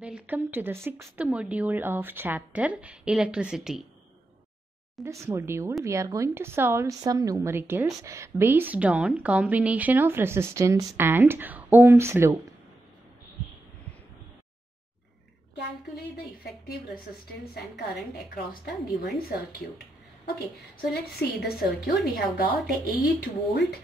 Welcome to the sixth module of chapter Electricity. In this module, we are going to solve some numericals based on combination of resistance and Ohm's law. Calculate the effective resistance and current across the given circuit. Okay, so let's see the circuit. We have got a 8 volt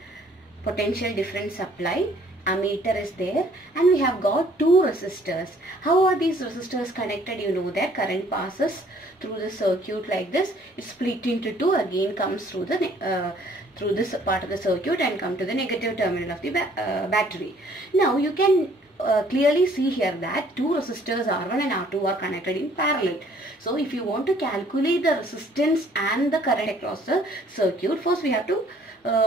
potential difference supply. Ammeter is there, and we have got two resistors. How are these resistors connected? You know that current passes through the circuit like this. It's split into two, again comes through the through this part of the circuit and come to the negative terminal of the battery. Now you can clearly see here that two resistors R1 and R2 are connected in parallel. So if you want to calculate the resistance and the current across the circuit, first we have to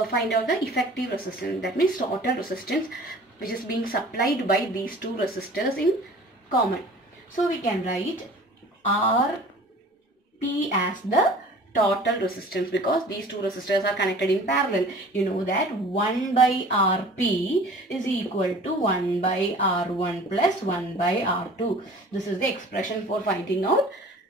find out the effective resistance, that means total resistance which is being supplied by these two resistors in common. So we can write RP as the total resistance because these two resistors are connected in parallel. You know that 1 by Rp is equal to 1 by R1 plus 1 by R2. This is the expression for finding out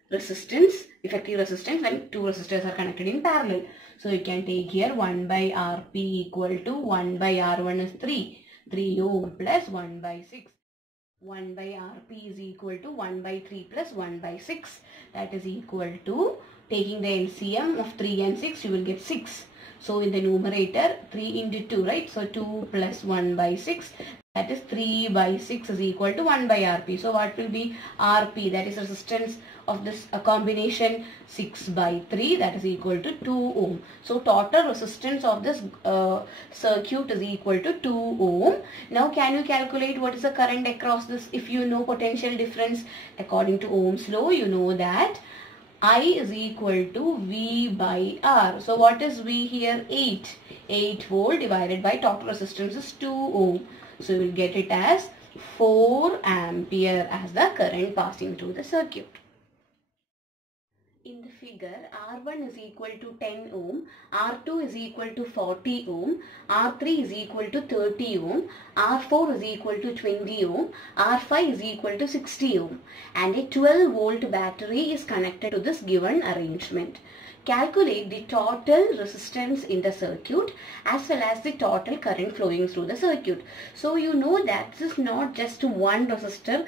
resistance, effective resistance when two resistors are connected in parallel. So you can take here 1 by Rp equal to 1 by R1 is 3 ohm plus 1 by 6. 1 by Rp is equal to 1 by 3 plus 1 by 6. That is equal to, taking the LCM of 3 and 6, you will get 6. So in the numerator, 3 into 2, right? So 2 plus 1 by 6. That is 3 by 6 is equal to 1 by Rp. So what will be Rp? That is resistance of this combination 6 by 3, that is equal to 2 ohm. So total resistance of this circuit is equal to 2 ohm. Now can you calculate what is the current across this? If you know potential difference according to Ohm's law, you know that I is equal to V by R. So what is V here? 8 volt divided by total resistance is 2 ohm. So you will get it as 4 ampere as the current passing through the circuit. In the figure, R1 is equal to 10 ohm, R2 is equal to 40 ohm, R3 is equal to 30 ohm, R4 is equal to 20 ohm, R5 is equal to 60 ohm, and a 12 volt battery is connected to this given arrangement. Calculate the total resistance in the circuit as well as the total current flowing through the circuit. So you know that this is not just one resistor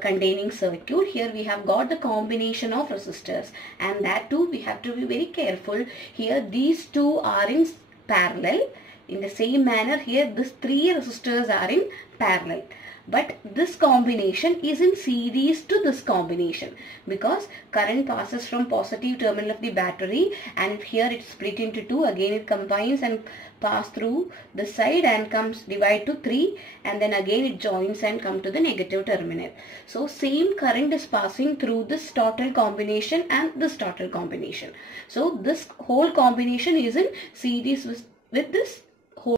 containing circuit. Here we have got the combination of resistors, and that too we have to be very careful. Here these two are in parallel. In the same manner here these three resistors are in parallel. But this combination is in series to this combination because current passes from positive terminal of the battery, and here it's split into two. Again it combines and pass through the side and comes divide to 3, and then again it joins and come to the negative terminal. So same current is passing through this total combination and this total combination. So this whole combination is in series with this whole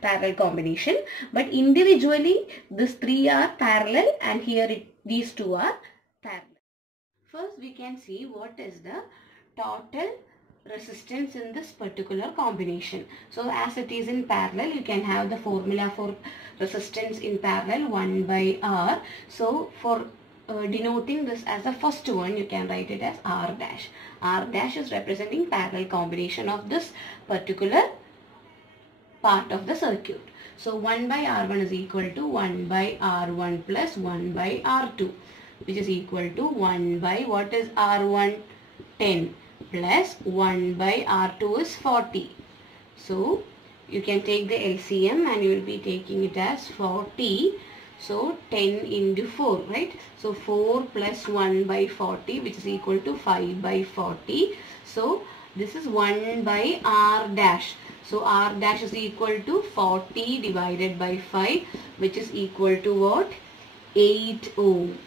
parallel combination, but individually these three are parallel and here these two are parallel. First we can see what is the total resistance in this particular combination. So as it is in parallel, you can have the formula for resistance in parallel 1 by R. So for denoting this as the first one, you can write it as R dash. R dash is representing parallel combination of this particular part of the circuit. So 1 by R1 is equal to 1 by R1 plus 1 by R2, which is equal to 1 by, what is R1? 10 plus 1 by R2 is 40. So you can take the LCM and you will be taking it as 40. So 10 into 4, right? So 4 plus 1 by 40, which is equal to 5 by 40. So this is 1 by R dash. So R dash is equal to 40 divided by 5, which is equal to what? 8 ohm.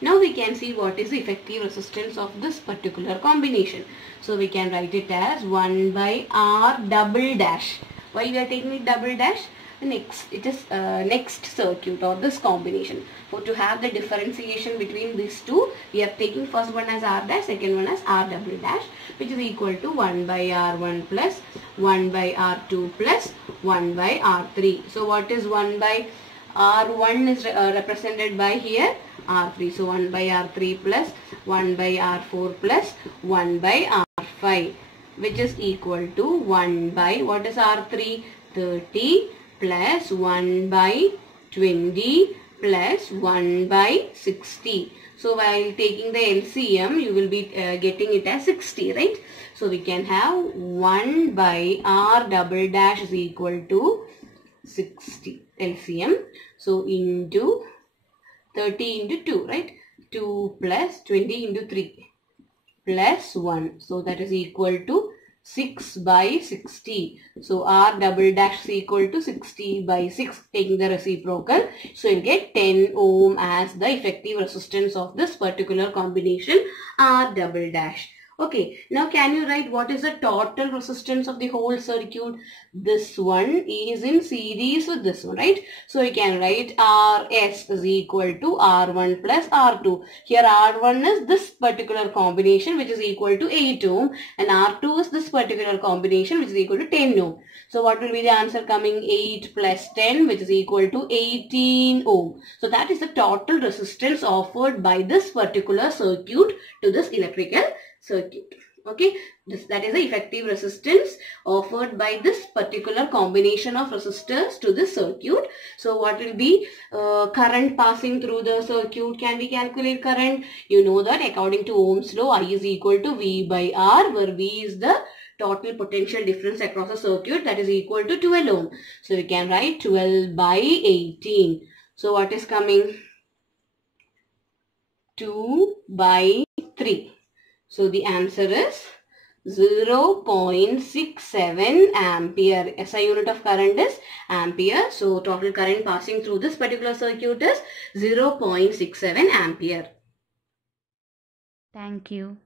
Now we can see what is the effective resistance of this particular combination. So we can write it as 1 by R double dash. Why we are taking it double dash? Next, it is next circuit or this combination. For to have the differentiation between these two, we are taking first one as R dash, second one as R double dash, which is equal to 1 by R1 plus 1 by R2 plus 1 by R3. So what is 1 by R1 is represented by here R3. So 1 by R3 plus 1 by R4 plus 1 by R5, which is equal to 1 by, what is R3? 30 plus 1 by 20 plus 1 by 60. So while taking the LCM, you will be getting it as 60, right? So we can have 1 by R double dash is equal to 60 LCM. So into 30 into 2, right? 2 plus 20 into 3 plus 1. So that is equal to 6 by 60. So R double dash is equal to 60 by 6, taking the reciprocal. So you'll get 10 ohm as the effective resistance of this particular combination R double dash. Okay, now can you write what is the total resistance of the whole circuit? This one is in series with this one, right? So you can write Rs is equal to R1 plus R2. Here R1 is this particular combination which is equal to 8 ohm, and R2 is this particular combination which is equal to 10 ohm. So what will be the answer coming? 8 plus 10, which is equal to 18 ohm. So that is the total resistance offered by this particular circuit to this electrical circuit. Okay, that is the effective resistance offered by this particular combination of resistors to this circuit. So what will be current passing through the circuit? Can we calculate current? You know that according to Ohm's law, I is equal to V by R, where V is the total potential difference across a circuit, that is equal to 12 ohm. So we can write 12 by 18. So what is coming? 2 by 3. So the answer is 0.67 ampere. SI unit of current is ampere. So total current passing through this particular circuit is 0.67 ampere. Thank you.